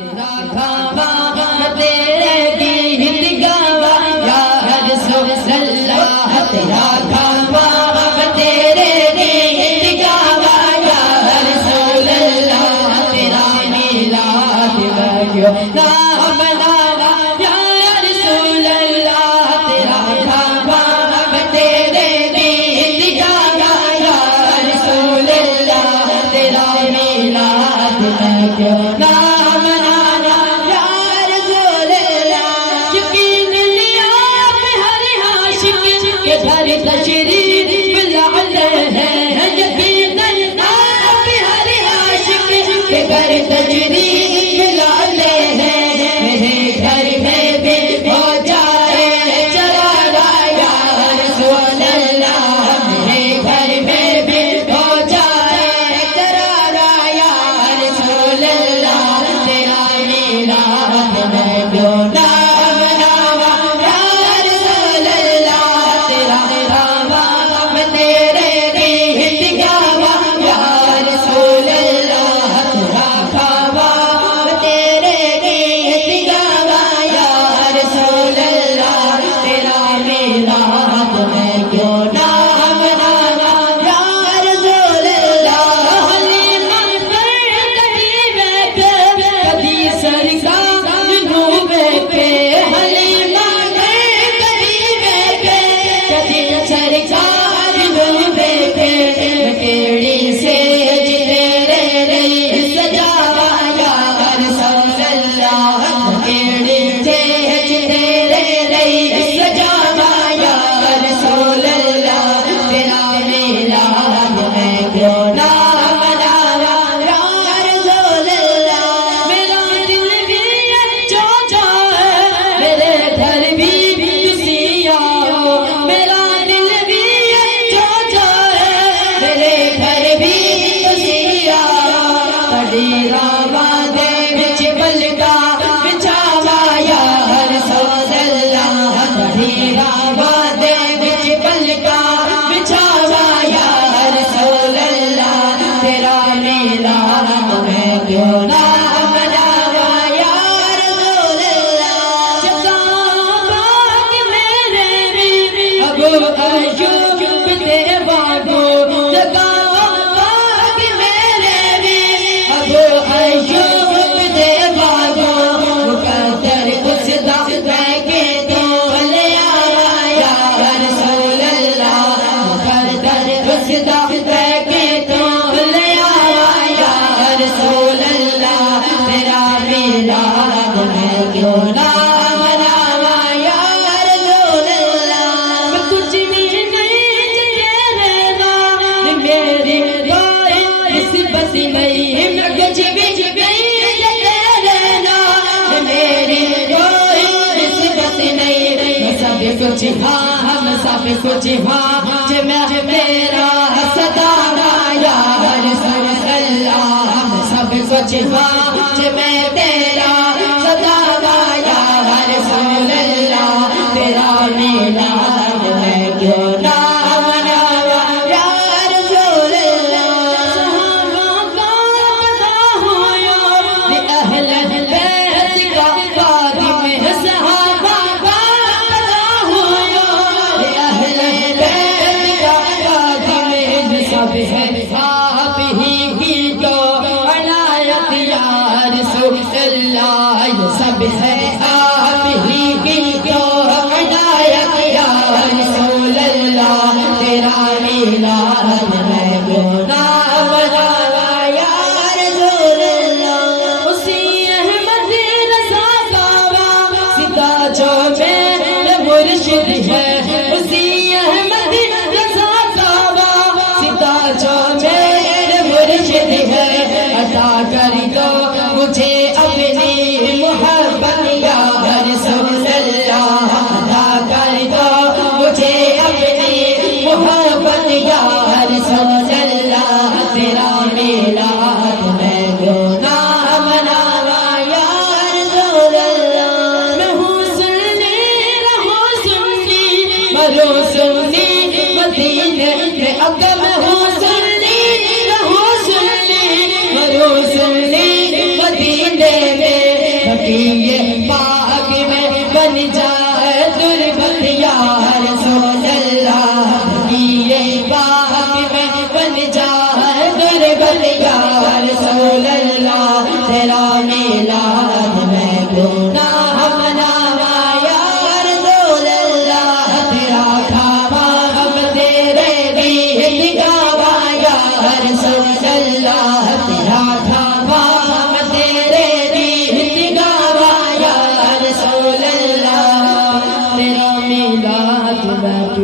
تیرا گاوا تیرے گیت گاوا یا رسول اللہ تیرا گاوا تیرے گیت گاوا یا رسول اللہ تیرا میلاد کیوں نہ مناوا یا رسول اللہ تیرا گاوا تیرے گیت گاوا یا رسول اللہ تیرا میلاد کیوں نہ تشریف لعلہ ہے یقیناً آپ ہر عاشق کے گھر تشریف لعلہ ہے میرے گھر میں بھی ہو جائے چراغا یا رسول اللہ میرے گھر میں بھی ہو جائے چراغا یا رسول اللہ تیرا میلاد میں کیوں نہ کچھ ہاں ہم سب کچھ ہاں جمع میرا صدارہ یا رسول اللہ ہم سب کچھ ہاں جمع تیرا صدارہ یا رسول اللہ تیرا میلاد ہے کیوں نہ مناوا یا رسول اللہ صحابہ کا پتہ ہو یا اہل بیت کا خادم ہے صحابہ سب ہے آپ ہی کی جو عنایت یا رسول اللہ یہ سب ہے آپ ہی کی جو عنایت یا رسول اللہ تیرا میلاد میں کیوں نہ مناوا یا رسول اللہ اسی احمد رضا بابا سیدھا جو میرے مرشد ہے اسی احمد رضا جو میرے مرشد ہے عطا کر دو مجھے اپنی محبت